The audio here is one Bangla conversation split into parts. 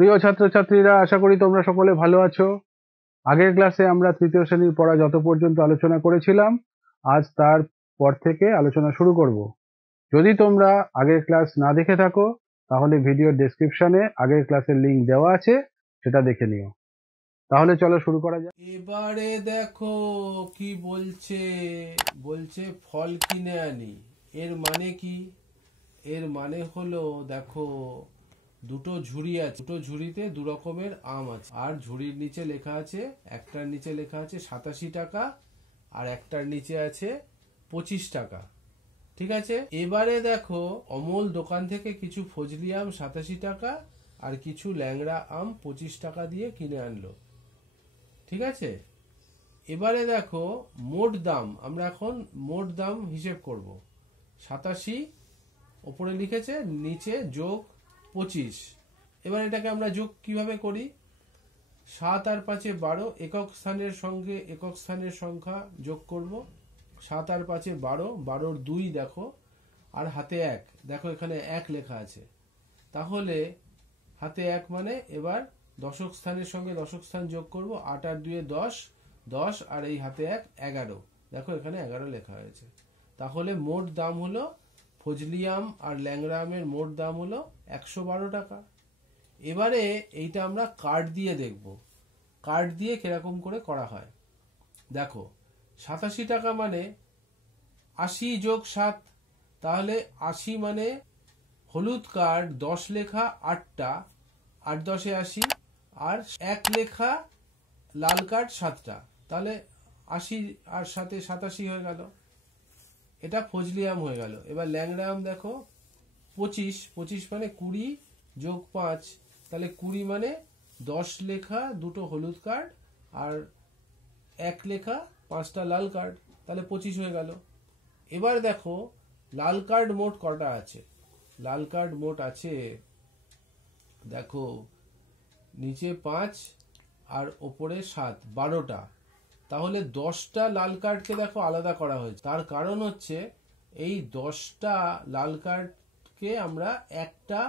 প্রিয় ছাত্রছাত্রীরা, আশা করি তোমরা সকলে ভালো আছো। আগের ক্লাসে আমরা তৃতীয় শ্রেণীর পড়া যত পর্যন্ত আলোচনা করেছিলাম, আজ তার পর থেকে আলোচনা শুরু করব। যদি তোমরা আগের ক্লাস না দেখে থাকো, তাহলে ভিডিওর ডেসক্রিপশনে আগের ক্লাসের লিংক দেওয়া আছে, সেটা দেখে নিও। তাহলে চলো শুরু করা যাক। এবারে দেখো কি বলছে। বলছে ফল কিনে আনি। এর মানে কি? এর মানে হলো, দেখো দুটো ঝুড়ি আছে, দুটো ঝুড়িতে দু রকমের আম আছে, আর ঝুড়ির নিচে লেখা আছে, একটার নিচে লেখা আছে 87 টাকা আর একটার নিচে আছে 25 টাকা। ঠিক আছে, এবারে দেখো অমল দোকান থেকে কিছু ফজলি আম 87 টাকা আর কিছু ল্যাংড়া আম 25 টাকা দিয়ে কিনে আনলো। ঠিক আছে, এবারে দেখো মোট দাম, আমরা এখন মোট দাম হিসেব করব। 87 ওপরে লিখেছে, নিচে যোগ 25। এবার এটাকে আমরা যোগ কিভাবে করি? 7 আর 5 12, একক স্থানের সঙ্গে একক স্থানের সংখ্যা যোগ করব। 7 আর 5 12, 12 2 দেখো, আর হাতে 1 দেখো, এখানে 1 লেখা আছে। তাহলে হাতে 1 মানে এবার দশক স্থানের সঙ্গে দশক স্থান যোগ করব। 8 আর 2 10, 10 আর এই হাতে 1 11, দেখো এখানে 11 লেখা হয়েছে। তাহলে মোট দাম হলো ফজলি আম আর ল্যাংড়া আমের মোট দাম হলো 112 টাকা। এবারে এইটা আমরা কার্ড দিয়ে দেখব, কার্ড দিয়ে কিরকম করে করা হয়। দেখো 87 টাকা মানে 80 যোগ 7, তাহলে 80 মানে হলুদ কার্ড 10 লেখা 8টা, 8 10 80, আর 1 লেখা লাল কার্ড 7টা, তাহলে 80 আর 7 87 হয়ে গেল। এটা ফজলি আম হয়ে গেল। এবার ল্যাংড়া আম দেখো 25, 25 মানে 20 যোগ 5, তাহলে 20 মানে 10 লেখা দুটো হলুদ কার্ড আর 1 লেখা 5টা লাল কার্ড, তাহলে 25 হয়ে গেল। এবার দেখো লাল কার্ড মোট কটা আছে। লাল কার্ড মোট আছে, দেখো নিচে 5 আর ওপরে 7, 12টা। তাহলে 10টা লাল কার্ডকে দেখো আলাদা করা হয়েছে। তার কারণ হচ্ছে এই 10টা লাল কার্ডকে আমরা একটা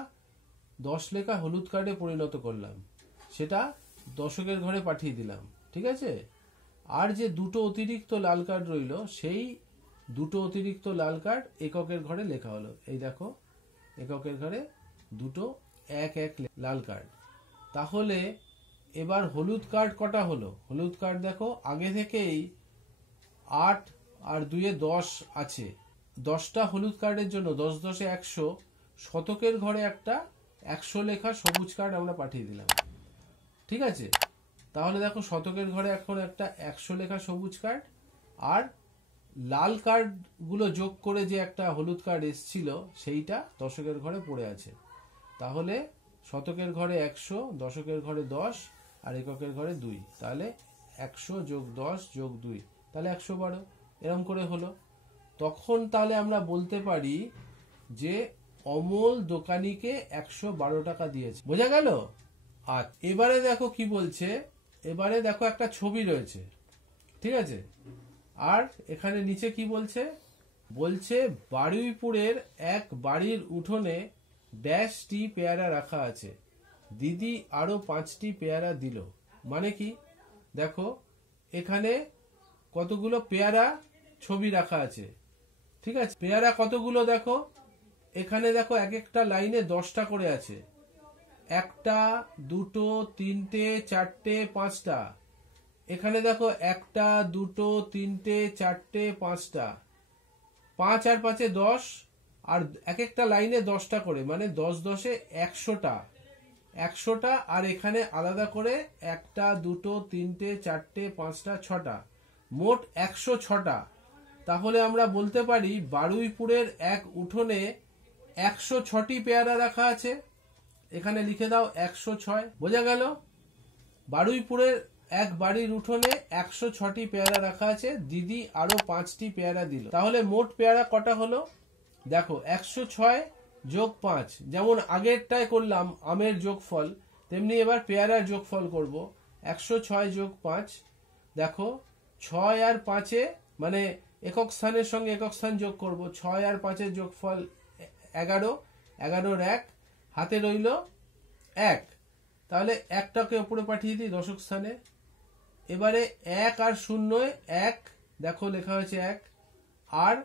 10 লেখা হলুদ কার্ডে পরিণত করলাম, সেটা দশকের ঘরে পাঠিয়ে দিলাম। ঠিক আছে, আর যে দুটো অতিরিক্ত লাল কার্ড রইল, সেই দুটো অতিরিক্ত লাল কার্ড এককের ঘরে লেখা হলো। এই দেখো এককের ঘরে দুটো 1 1 লাল কার্ড। তাহলে এবার হলুদ কার্ড কটা হলো? হলুদ কার্ড দেখো আগে থেকেই 8 আর 2 10 আছে। 10টা হলুদ কার্ডের জন্য 10 10 100, শতকের ঘরে একটা 100 লেখা সবুজ কার্ড আমরা পাঠিয়ে দিলাম। ঠিক আছে, তাহলে দেখো শতকের ঘরে এখন একটা 100 লেখা সবুজ কার্ড, আর লাল কার্ড গুলো যোগ করে যে একটা হলুদ কার্ড এসছিল, সেইটা দশকের ঘরে পড়ে আছে। তাহলে শতকের ঘরে 100, দশকের ঘরে 10 আর এককের ঘরে 2, তাহলে 100 যোগ 10 যোগ 2, তাহলে 112। এরকম করে হলো। তখন তাহলে আমরা বলতে পারি যে অমল দোকানিকে 112 টাকা দিয়েছে। বোঝা গেল? আর এবারে দেখো কি বলছে। এবারে দেখো একটা ছবি রয়েছে, ঠিক আছে, আর এখানে নিচে কি বলছে? বলছে বারুইপুরের এক বাড়ির উঠোনে ড্যাশটি পেয়ারা রাখা আছে, দিদি আরো 5টি পেয়ারা দিল। মানে কি? দেখো এখানে কতগুলো পেয়ারা ছবি রাখা আছে। ঠিক আছে, পেয়ারা কতগুলো দেখো, এখানে দেখো এক একটা লাইনে 10টা করে আছে। 1টা 2টো 3টে 4টে 5টা। এখানে দেখো 1টা 2টো 3টে 4টে 5টা, 5 আর 5 10, আর এক একটা লাইনে 10টা করে, মানে 10 10 100টা, 100টা। আর এখানে আলাদা করে 1টা 2টো 3টে 4টে 5টা 6টা, মোট 106টা। তাহলে আমরা বলতে পারি বারুইপুরের এক উঠোনে 106টি পেয়ারা রাখা আছে। এখানে লিখে দাও 106। বোঝা গেল? বারুইপুরের এক বাড়ির উঠোনে 106টি পেয়ারা রাখা আছে, দিদি আরো 5টি পেয়ারা দিল। তাহলে মোট পেয়ারা কটা হলো? দেখো 106 যোগ 5, যেমন আগেরটায় করলাম আমের যোগফল, তেমনি এবার পেয়ারার যোগফল করব। 106 যোগ 5, দেখো 6 আর 5 মানে একক স্থানের সঙ্গে একক স্থান যোগ করব। 6 আর 5 যোগফল 11, 11 1, হাতে রইল 1। তাহলে একটাকে উপরে পাঠিয়ে দিই দশক স্থানে। এবারে 1 আর 0 1, দেখো লেখা হয়েছে 1, আর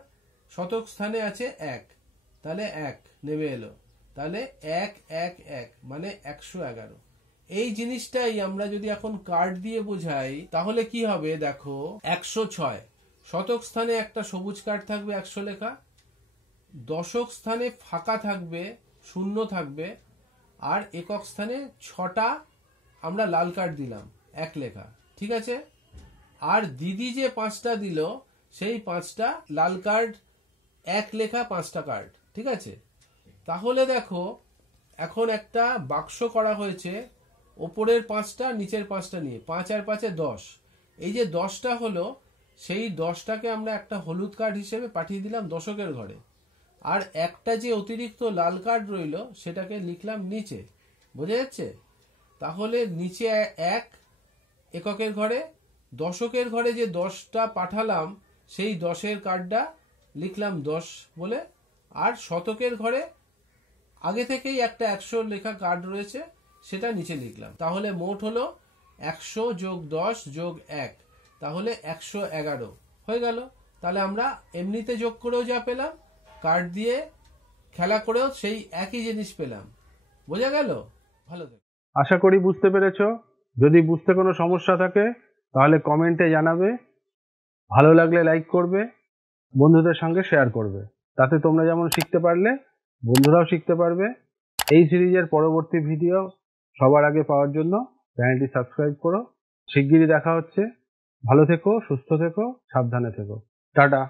শতক স্থানে আছে 1, তাহলে 1 নেমে এলো। তাহলে 1 1 1 মানে 111। এই জিনিসটাই আমরা যদি এখন কার্ড দিয়ে বোঝাই তাহলে কি হবে, দেখো 106 শতক স্থানে একটা সবুজ কার্ড থাকবে 100 লেখা, দশক স্থানে ফাঁকা থাকবে, 0 থাকবে, আর একক স্থানে 6টা আমরা লাল কার্ড দিলাম 1 লেখা, ঠিক আছে। আর দিদি যে 5টা দিল সেই 5টা লাল কার্ড 1 লেখা 5টা কার্ড, ঠিক আছে। তাহলে দেখো এখন একটা বাক্স করা হয়েছে, ওপরের 5টা নিচের 5টা নিয়ে, 5 আর 5 10। এই যে 10টা হলো, সেই 10টাকে আমরা একটা হলুদ কার্ড হিসেবে পাঠিয়ে দিলাম দশকের ঘরে, আর একটা যে অতিরিক্ত লাল কার্ড রইল সেটাকে লিখলাম নিচে, বোঝা যাচ্ছে। তাহলে নিচে 1 এককের ঘরে, দশকের ঘরে যে 10টা পাঠালাম সেই 10-এর কার্ডটা লিখলাম 10 বলে, আর শতকের ঘরে আগে থেকেই একটা 100 লেখা কার্ড রয়েছে সেটা নিচে লিখলাম। তাহলে মোট হলো 100 যোগ 10 যোগ 1, তাহলে 111 হয়ে গেল। তাহলে আমরা এমনিতে যোগ করেও যা পেলাম, কার্ড দিয়ে খেলা করেও সেই একই জিনিস পেলাম। বোঝা গেল? ভালো থেকো। আশা করি বুঝতে পেরেছো। যদি বুঝতে কোনো সমস্যা থাকে তাহলে কমেন্টে জানাবে, ভালো লাগলে লাইক করবে, বন্ধুদের সঙ্গে শেয়ার করবে। তাতে তোমরা যেমন শিখতে পারলে বন্ধুরাও শিখতে পারবে। এই সিরিজের পরবর্তী ভিডিও সবার আগে পাওয়ার জন্য চ্যানেলটি সাবস্ক্রাইব করো। শিগগিরই দেখা হচ্ছে। ভালো থেকো, সুস্থ থেকো, সাবধানে থেকো। টাটা।